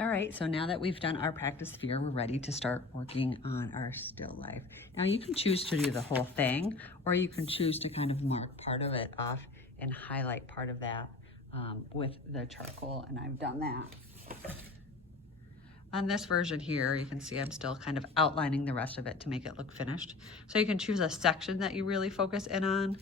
All right, so now that we've done our practice sphere, we're ready to start working on our still life. Now you can choose to do the whole thing, or you can choose to kind of mark part of it off and highlight part of that with the charcoal, and I've done that. On this version here, you can see I'm still kind of outlining the rest of it to make it look finished. So you can choose a section that you really focus in on,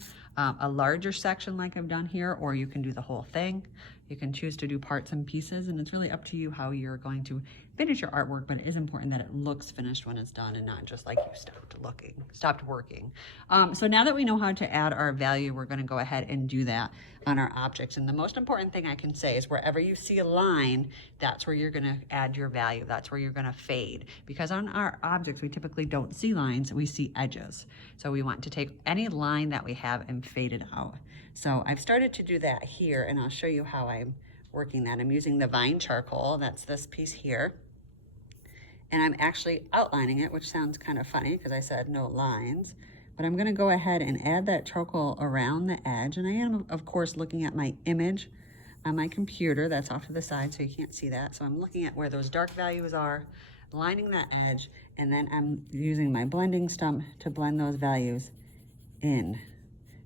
a larger section like I've done here, or you can do the whole thing. You can choose to do parts and pieces, and it's really up to you how you're going to finish your artwork, but it is important that it looks finished when it's done and not just like you stopped working. So now that we know how to add our value, we're gonna go ahead and do that on our objects. And the most important thing I can say is wherever you see a line, that's where you're gonna add your value. That's where you're gonna fade. Because on our objects, we typically don't see lines, we see edges. So we want to take any line that we have and fade it out. So I've started to do that here, and I'll show you how I'm working that. I'm using the Vine charcoal, that's this piece here. And I'm actually outlining it, which sounds kind of funny because I said no lines. But I'm gonna go ahead and add that charcoal around the edge. And I am, of course, looking at my image on my computer. That's off to the side, so you can't see that. So I'm looking at where those dark values are, lining that edge, and then I'm using my blending stump to blend those values in.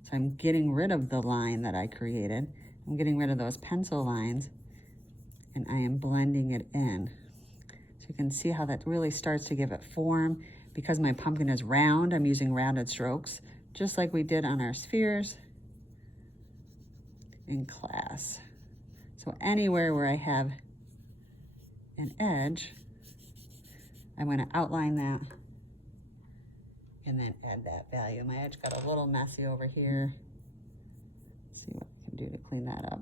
So I'm getting rid of the line that I created. I'm getting rid of those pencil lines, and I am blending it in. So you can see how that really starts to give it form. Because my pumpkin is round, I'm using rounded strokes, just like we did on our spheres in class. So anywhere where I have an edge, I'm gonna outline that and then add that value. My edge got a little messy over here. Let's see what I can do to clean that up.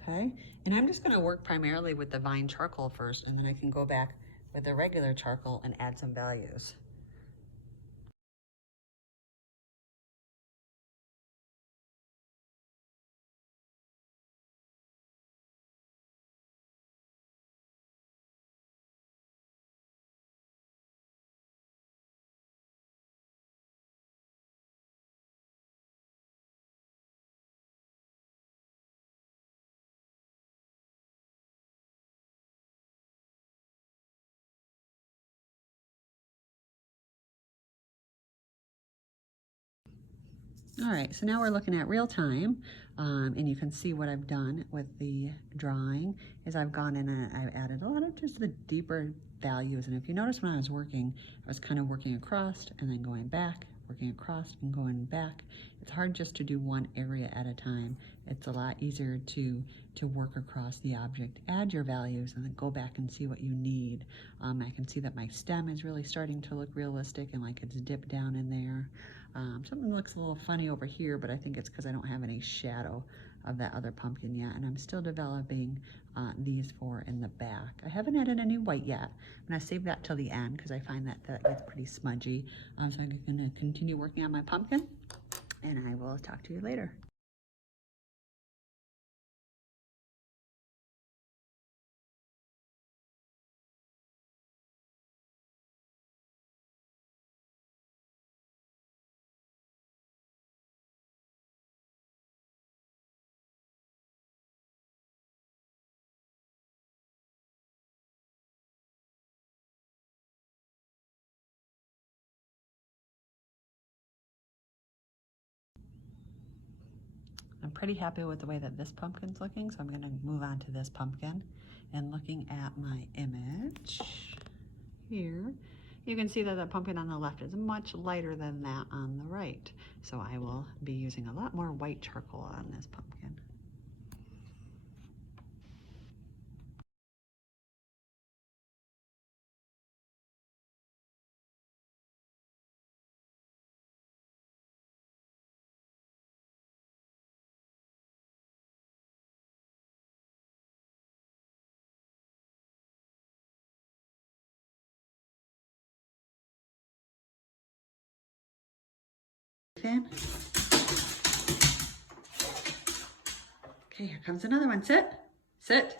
Okay, and I'm just gonna work primarily with the Vine charcoal first, and then I can go back with the regular charcoal and add some values. All right, so now we're looking at real time, and you can see what I've done with the drawing is I've gone in and I've added a lot of just the deeper values. And if you notice when I was working, I was kind of working across and then going back, working across and going back. It's hard just to do one area at a time. It's a lot easier to work across the object, add your values, and then go back and see what you need. I can see that my stem is really starting to look realistic and like it's dipped down in there. Something looks a little funny over here, but I think it's because I don't have any shadow of that other pumpkin yet, and I'm still developing these four in the back. I haven't added any white yet. I'm gonna save that till the end because I find that that gets pretty smudgy. So I'm gonna continue working on my pumpkin, and I will talk to you later. I'm pretty happy with the way that this pumpkin's looking, so I'm gonna move on to this pumpkin. And looking at my image here, you can see that the pumpkin on the left is much lighter than that on the right. So I will be using a lot more white charcoal on this pumpkin. Fan. Okay, here comes another one. Sit, sit.